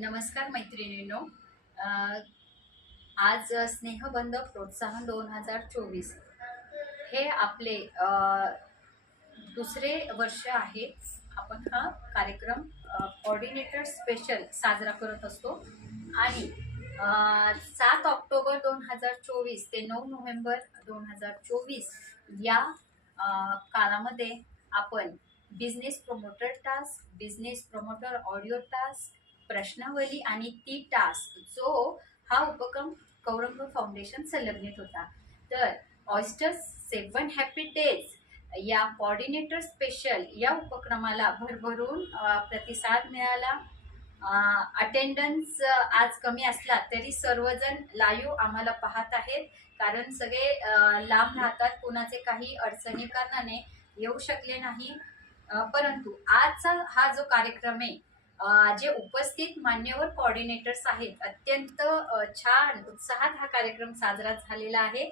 नमस्कार मैत्रिणींनो. आज स्नेहबंध प्रोत्साहन दोन हजार चोवीस हे आपले दुसरे वर्ष आहे. आपण हा कार्यक्रम कॉर्डिनेटर स्पेशल साजरा करत असतो. आणि सात ऑक्टोबर दोन हजार चोवीस ते नऊ नोव्हेंबर दोन हजार चोवीस या काळामध्ये आपण business promoter task business promoter audio task प्रश्नावली आणि ती टास्क जो हा उपक्रम कौरंग फाउंडेशन संलग्नित होता. तर ऑयस्टर सेवन हॅपी डेज या कॉर्डिनेटर स्पेशल या उपक्रमाला भरभरून प्रतिसाद मिळाला. अटेंडन्स आज कमी असला तरी सर्वजण लाईव्ह आम्हाला पाहत आहेत. कारण सगळे लांब राहतात कोणाचे काही अडचणी कारणाने येऊ शकले नाही. परंतु आजचा हा जो कार्यक्रम आहे जे उपस्थित मान्यवर कॉर्डिनेटर्स आहेत अत्यंत छान उत्साहात हा कार्यक्रम साजरा झालेला आहे.